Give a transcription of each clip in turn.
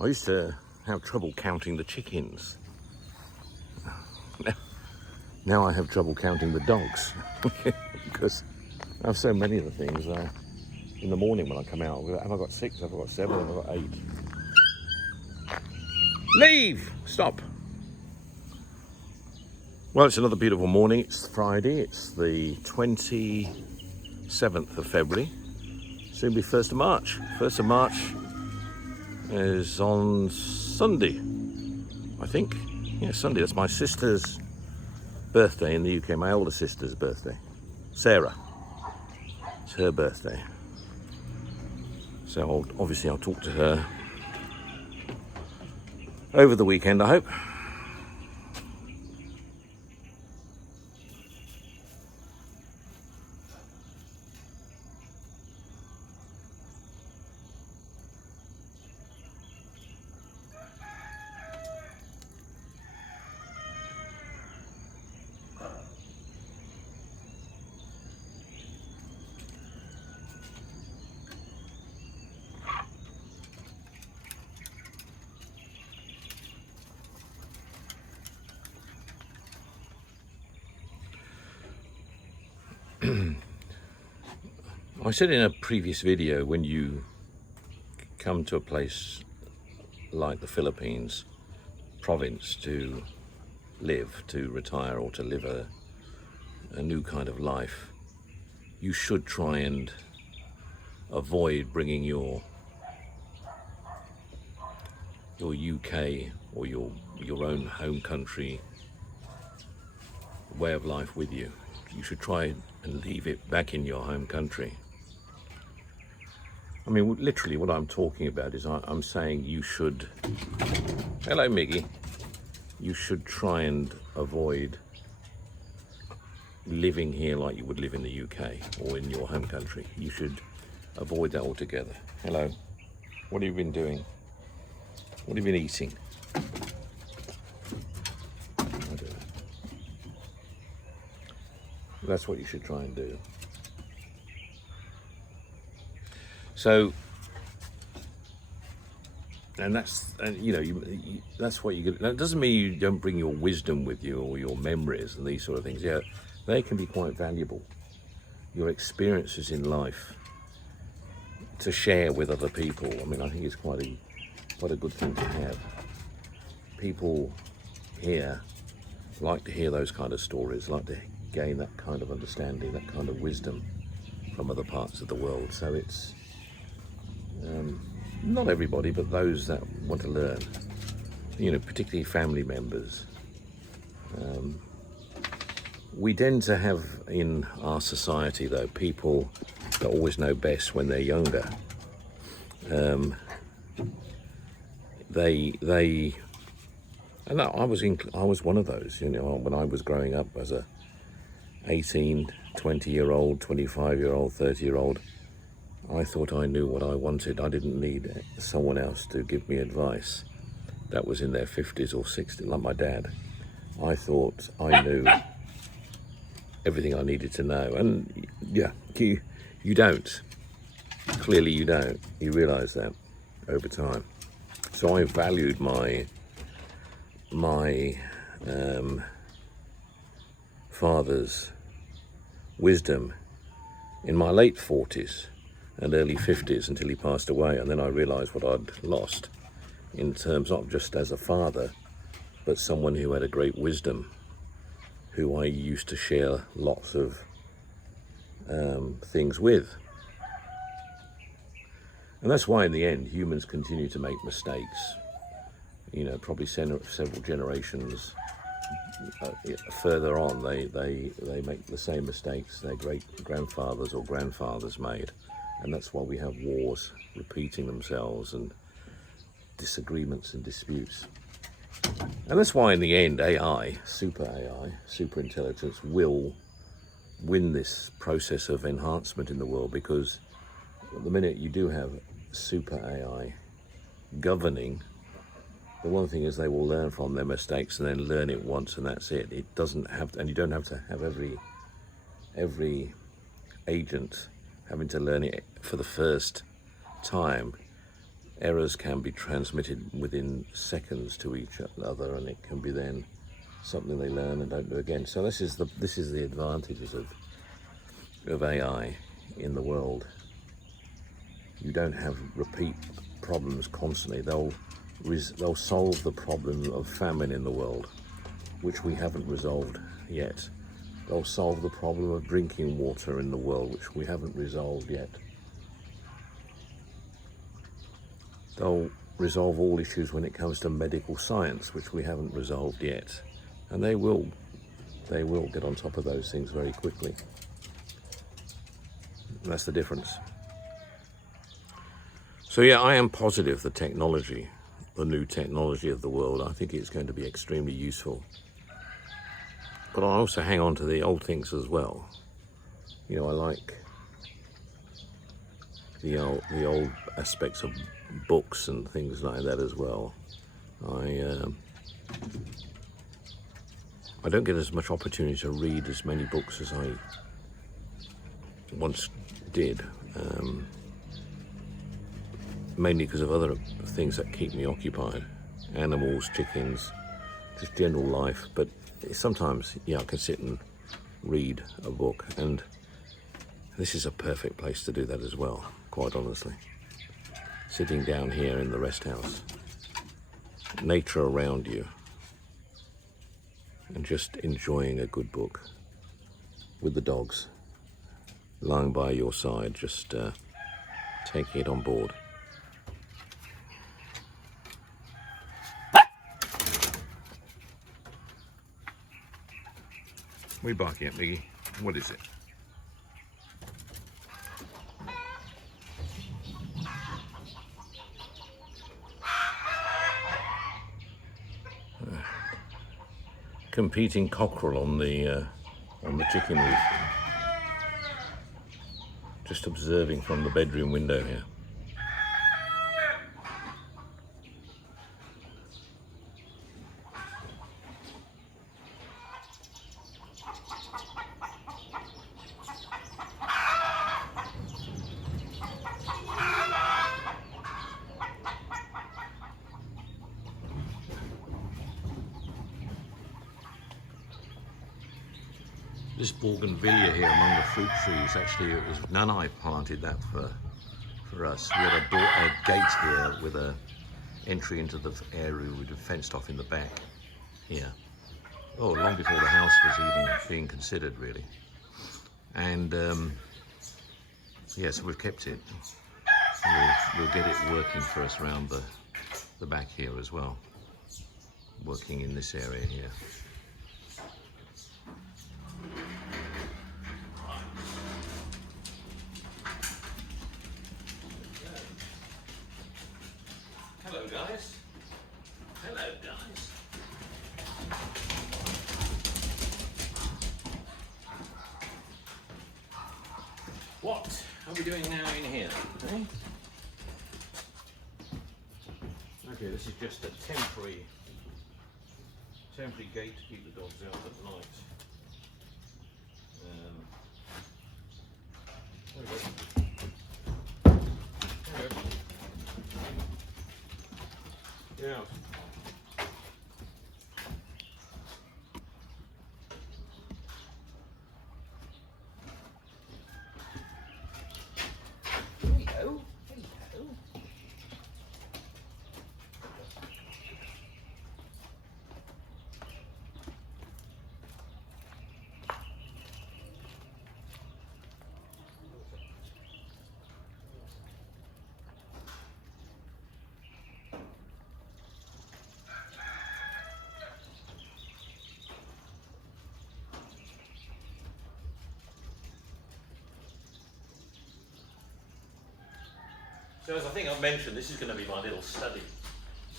I used to have trouble counting the chickens. Now I have trouble counting the dogs because I have so many of the things. In the morning when I come out, have I got 6? Have I got 7? Have I got 8? Leave! Stop! Well, it's another beautiful morning. It's Friday. It's the 27th of February. Soon be 1st of March. 1st of March is on Sunday, I think. Yeah, Sunday. That's my sister's birthday in the UK. My older sister's birthday. Sarah. It's her birthday. So obviously I'll talk to her over the weekend, I hope. I said in a previous video, when you come to a place like the Philippines province to live, to retire, or to live a new kind of life, you should try and avoid bringing your UK or your own home country way of life with you. You should try and leave it back in your home country. I mean, literally what I'm talking about is I'm saying you should, hello Miggy, you should try and avoid living here like you would live in the UK or in your home country. You should avoid that altogether. Hello, what have you been doing? What have you been eating? I don't know. That's what you should try and do. So, and that's what you get. That doesn't mean you don't bring your wisdom with you or your memories and these sort of things. Yeah, they can be quite valuable. Your experiences in life to share with other people. I mean, I think it's quite a good thing to have. People here like to hear those kind of stories, like to gain that kind of understanding, that kind of wisdom from other parts of the world. So it's not everybody, but those that want to learn, particularly family members. We tend to have in our society, though, people that always know best when they're younger. And I was one of those, when I was growing up as a 18, 20-year-old, 25-year-old, 30-year-old. I thought I knew what I wanted. I didn't need someone else to give me advice that was in their 50s or 60s, like my dad. I thought I knew everything I needed to know. And yeah, you don't. Clearly you don't. You realise that over time. So I valued my father's wisdom in my late 40s and early 50s until he passed away, and then I realised what I'd lost in terms not just as a father, but someone who had a great wisdom, who I used to share lots of things with. And that's why in the end humans continue to make mistakes. Probably several generations further on, they make the same mistakes their great grandfathers or grandfathers made. And that's why we have wars repeating themselves and disagreements and disputes. And that's why in the end AI, super intelligence, will win this process of enhancement in the world, because at the minute you do have super AI governing, the one thing is they will learn from their mistakes and then learn it once and that's it. It doesn't have to, and you don't have to have every agent having to learn it for the first time errors can be transmitted within seconds to each other, and it can be then something they learn and don't do again. So this is the advantages of AI in the world. You don't have repeat problems constantly. They'll solve the problem of famine in the world, which we haven't resolved yet. They'll solve the problem of drinking water in the world, which we haven't resolved yet. They'll resolve all issues when it comes to medical science, which we haven't resolved yet. And they will get on top of those things very quickly. And that's the difference. So yeah, I am positive the technology, the new technology of the world, I think it's going to be extremely useful. But I also hang on to the old things as well. You know, I like the old aspects of books and things like that as well. I don't get as much opportunity to read as many books as I once did, mainly because of other things that keep me occupied. Animals, chickens, just general life. But sometimes, yeah, I can sit and read a book, and this is a perfect place to do that as well, quite honestly. Sitting down here in the rest house, nature around you, and just enjoying a good book with the dogs lying by your side, just taking it on board. What are you barking at, Miggy? What is it? Competing cockerel on the chicken roof. Just observing from the bedroom window here. This bougainvillea here among the fruit trees, actually it was Nanai planted that for us. We had a gate here with a entry into the area we'd have fenced off in the back here. Oh, long before the house was even being considered, really. And yeah, so we've kept it. We'll get it working for us around the back here as well. Working in this area here. Hello guys. Hello guys. What are we doing now in here? Eh? Okay, this is just a temporary gate to keep the dogs out at night. There we go. There we go. Yeah. Hello. Hello. So as I think I've mentioned, this is going to be my little study.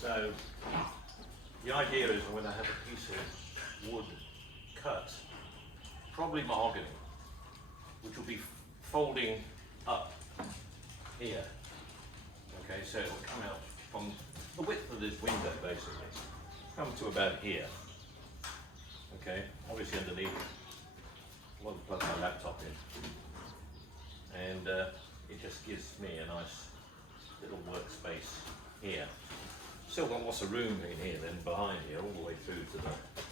So the idea is I'm going to have a piece of wood cut, probably mahogany, which will be folding up here. Okay, so it'll come out from the width of this window basically, come to about here. Okay, obviously underneath, I want to plug my laptop in, and it just gives me a nice little workspace here. Still got lots of room in here then behind here, all the way through to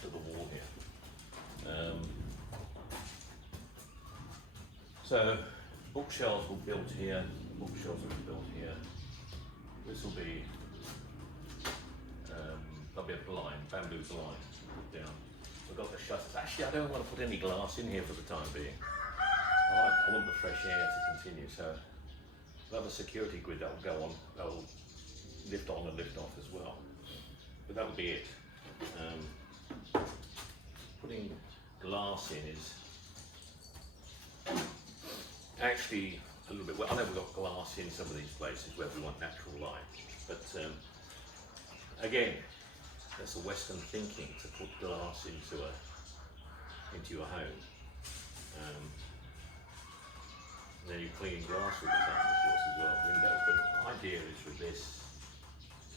the wall here. So bookshelves will be built here, bookshelves will be built here. This will be, there'll be a blind, bamboo blind put down. We've got the shutters. Actually, I don't want to put any glass in here for the time being. I want the fresh air to continue, so we'll have a security grid that will go on, that will lift on and lift off as well. But that will be it. Putting glass in is actually a little bit, well, I know we've got glass in some of these places where we want natural light, but again, that's the Western thinking to put glass into your home. And then you're cleaning grass all the time, of course, as well, windows. But the idea is with this,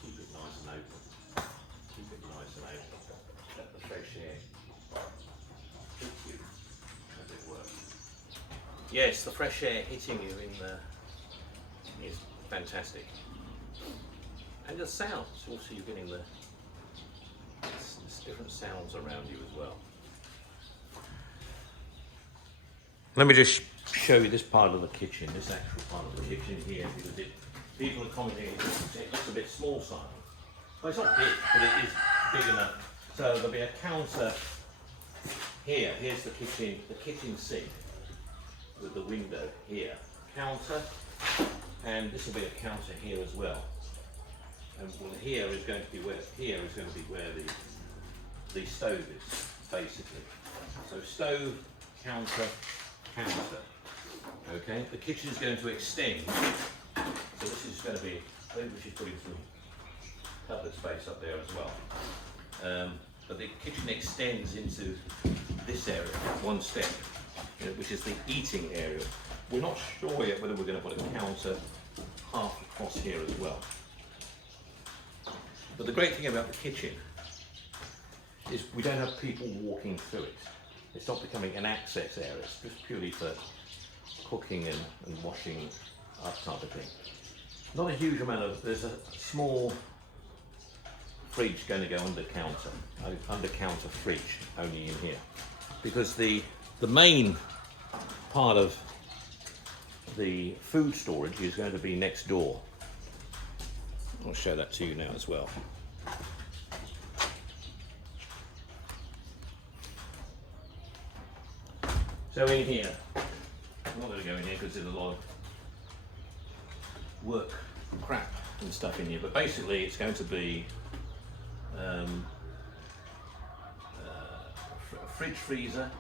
keep it nice and open. Keep it nice and open. Let the fresh air hit you, as it were. Yes, the fresh air hitting you is fantastic. And the sounds, also you're getting there's different sounds around you as well. Let me just show you this part of the kitchen, this actual part of the kitchen here, because people are commenting it looks a bit small size. Well, it's not big, but it is big enough. So there'll be a counter here. Here's the kitchen sink with the window here. Counter, and this will be a counter here as well. And well, here is going to be where the stove is, basically. So stove, counter, counter. Okay, the kitchen is going to extend. So this is going to be, I think we should put in some cupboard space up there as well. But the kitchen extends into this area, one step, which is the eating area. We're not sure yet whether we're going to put a counter half across here as well. But the great thing about the kitchen is we don't have people walking through it. It's not becoming an access area, it's just purely for cooking and washing up type of thing. Not a huge amount of, there's a small fridge going to go under counter fridge only in here. Because the main part of the food storage is going to be next door. I'll show that to you now as well. So in here, I'm not going to go in here because there's a lot of work and crap and stuff in here, but basically it's going to be a fridge freezer,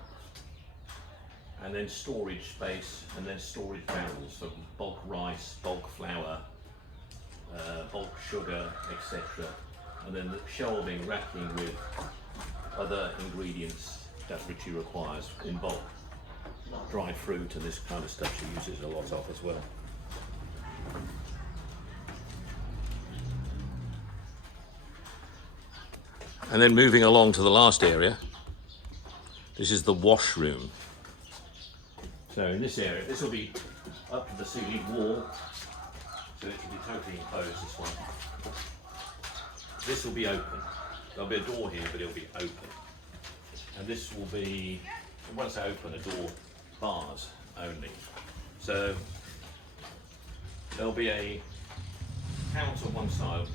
and then storage space, and then storage barrels for bulk rice, bulk flour, bulk sugar, etc. And then the shelving, racking with other ingredients that Richie requires in bulk. Dried fruit and this kind of stuff she uses a lot of as well. And then moving along to the last area, this is the washroom. So in this area, this will be up to the ceiling wall, so it will be totally enclosed, this one. This will be open. There'll be a door here, but it'll be open. And this will be, once I open a door, bars only. So there'll be a counter on one side.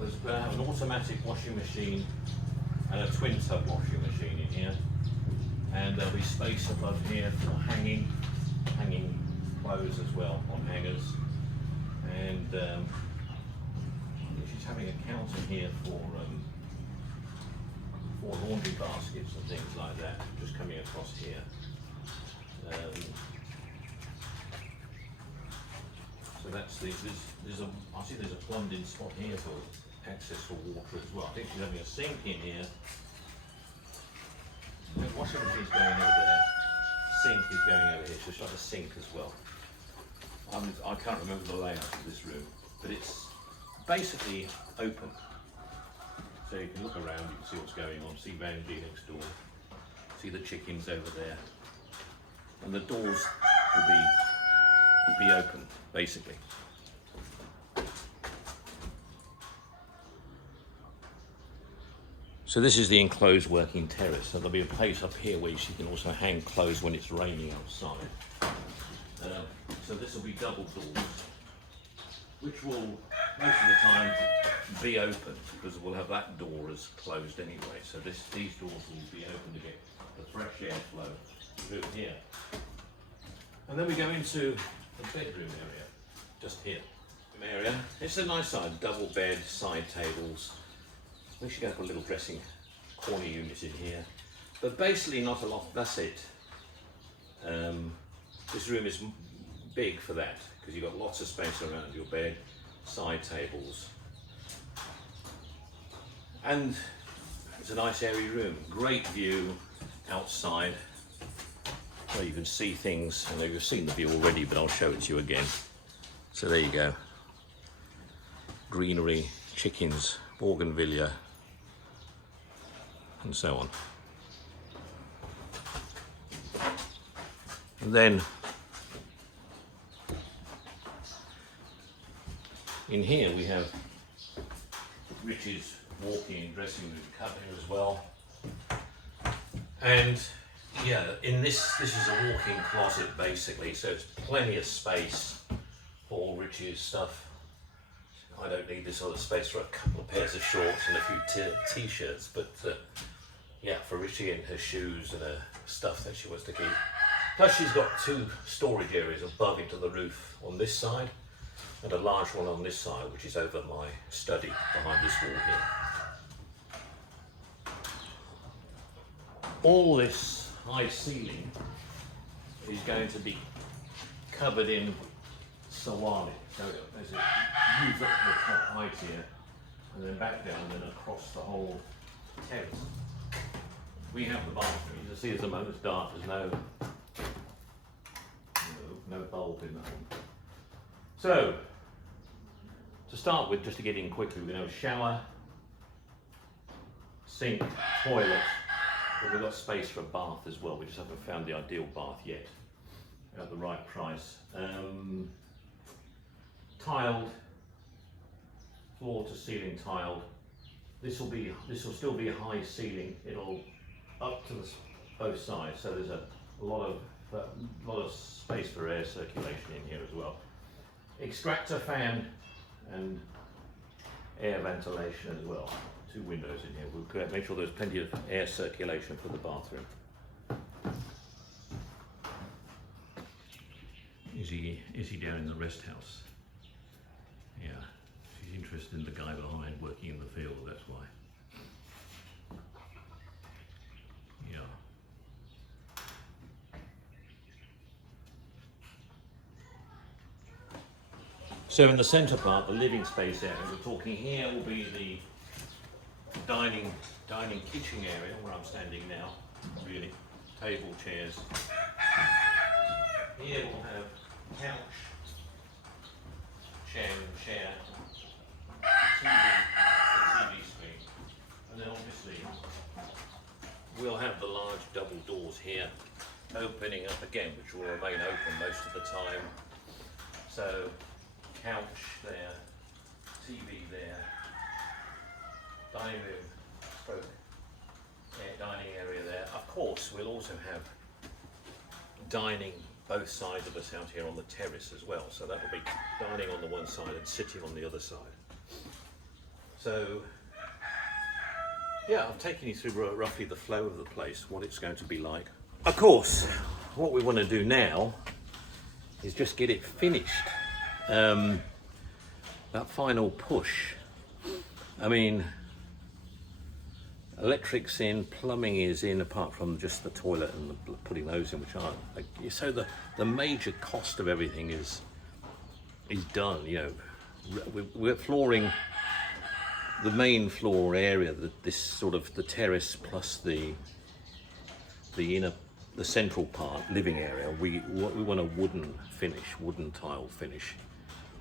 There's going to have an automatic washing machine and a twin tub washing machine in here. And there'll be space above here for hanging clothes as well on hangers. And she's having a counter here for laundry baskets and things like that, just coming across here. So that's I see there's a plumbed in spot here for access for water as well. I think she's having a sink in here. The washing machine's going over there. Sink is going over here. So she's got a sink as well. I can't remember the layout of this room, but it's basically open. So you can look around, you can see what's going on, see Vanjie next door, see the chickens over there. And the doors will be open, basically. So this is the enclosed working terrace. So there'll be a place up here where you can also hang clothes when it's raining outside. So this will be double doors, which will most of the time be open because we'll have that door as closed anyway. So these doors will be open to get the fresh airflow through here. And then we go into the bedroom area, just here. Area. It's a nice size, double bed, side tables. We should go for a little dressing corner unit in here. But basically not a lot, that's it. This room is big for that because you've got lots of space around your bed, side tables. And it's a nice airy room, great view outside. So you can see things. I know you've seen the view already, but I'll show it to you again. So there you go. Greenery, chickens, bougainvillea, and so on. And then in here we have Rich's walk-in dressing room cupboard as well. And yeah, this is a walk-in closet basically, so it's plenty of space for all Rich's stuff. I don't need this other space for a couple of pairs of shorts and a few t-shirts, but yeah, for Richie and her shoes and her stuff that she wants to keep. Plus she's got two storage areas above into the roof on this side and a large one on this side, which is over my study behind this wall here. All this high ceiling is going to be covered in ceramic. So as it moves up to the top height here and then back down and then across the whole terrace. We have the bathroom. You can see at the moment it's dark, there's no bulb in that one. So, to start with, just to get in quickly, we have a shower, sink, toilet, but we've got space for a bath as well. We just haven't found the ideal bath yet at the right price. Tiled, floor to ceiling tiled. This will still be a high ceiling. It'll up to both sides, so there's a lot of space for air circulation in here as well. Extractor fan and air ventilation as well. Two windows in here. We'll make sure there's plenty of air circulation for the bathroom. Is he down in the rest house? Yeah, she's interested in the guy behind working in the field, that's why. Yeah. So in the centre part, the living space area, we're talking here will be the dining kitchen area where I'm standing now, really. Table, chairs. Here we'll have couch, chair, TV screen, and then obviously we'll have the large double doors here opening up again, which will remain open most of the time. So couch there, TV there, dining room, stroke, dining area there. Of course, we'll also have dining both sides of us out here on the terrace as well. So that will be dining on the one side and sitting on the other side. So yeah, I've taken you through roughly the flow of the place, what it's going to be like. Of course, what we want to do now is just get it finished. That final push. I mean, electric's in, plumbing is in, apart from just the toilet and putting those in, which aren't. So the major cost of everything is done. You know, we're flooring the main floor area, this sort of the terrace plus the central part, living area. We want a wooden finish, wooden tile finish,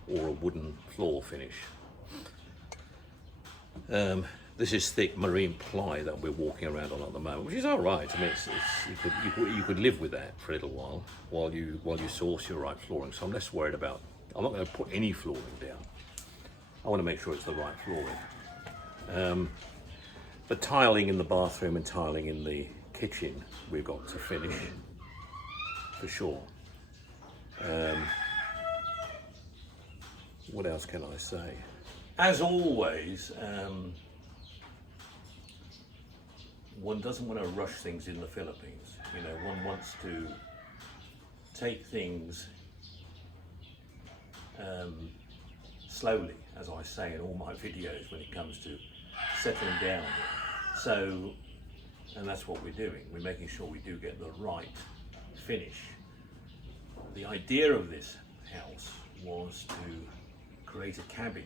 or a wooden floor finish. This is thick marine ply that we're walking around on at the moment, which is all right. I mean, you could live with that for a little while you source your right flooring. So I'm less worried about. I'm not going to put any flooring down. I want to make sure it's the right flooring. The tiling in the bathroom and tiling in the kitchen we've got to finish for sure. What else can I say? As always, one doesn't want to rush things in the Philippines. You know, one wants to take things slowly, as I say in all my videos when it comes to settling down. So, and that's what we're doing. We're making sure we do get the right finish. The idea of this house was to create a cabin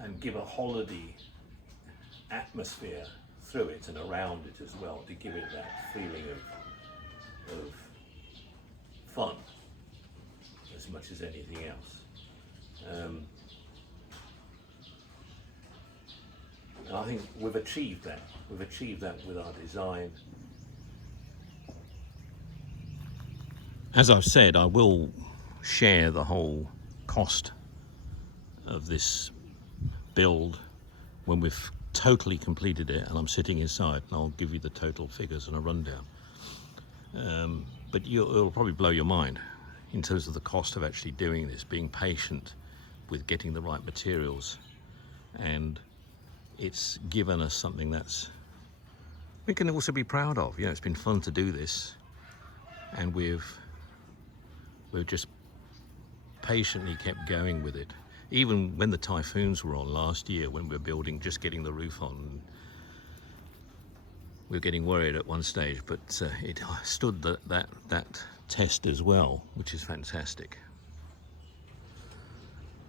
and give a holiday atmosphere through it and around it as well, to give it that feeling of fun as much as anything else. And I think we've achieved that. We've achieved that with our design. As I've said, I will share the whole cost of this build when we've totally completed it and I'm sitting inside, and I'll give you the total figures and a rundown. But it'll probably blow your mind in terms of the cost of actually doing this, being patient with getting the right materials, and it's given us something that's we can also be proud of. You know, it's been fun to do this, and we've just patiently kept going with it. Even when the typhoons were on last year, when we were building, just getting the roof on, we were getting worried at one stage, but it stood that test as well, which is fantastic.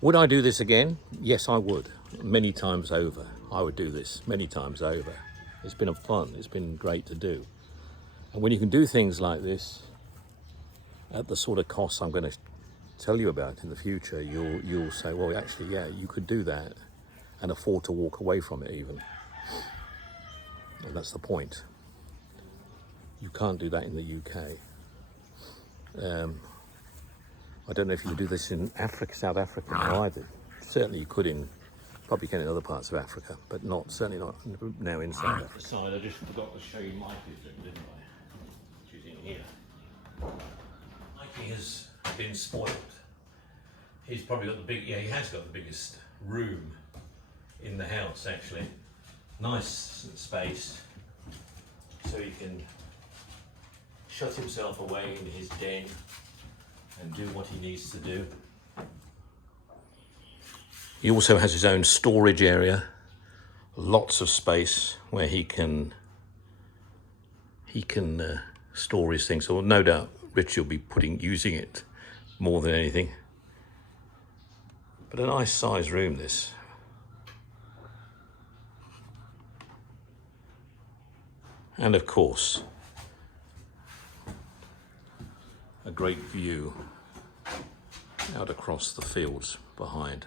Would I do this again? Yes, I would. Many times over. I would do this many times over. It's been fun. It's been great to do. And when you can do things like this at the sort of costs I'm going to tell you about in the future, you'll say, well, actually, yeah, you could do that and afford to walk away from it even. And that's the point. You can't do that in the UK. I don't know if you do this in Africa, South Africa, no, either. Certainly you could probably can in other parts of Africa, but certainly not now in South Africa. Side, I just forgot to show you Mikey's room, didn't I? Which is in here. Mikey has been spoiled. He's probably got he has got the biggest room in the house, actually. Nice space, so he can shut himself away in his den and do what he needs to do. He also has his own storage area, lots of space where he can store his things. So no doubt Rich will be using it more than anything. But a nice size room, this. And of course, a great view out across the fields behind.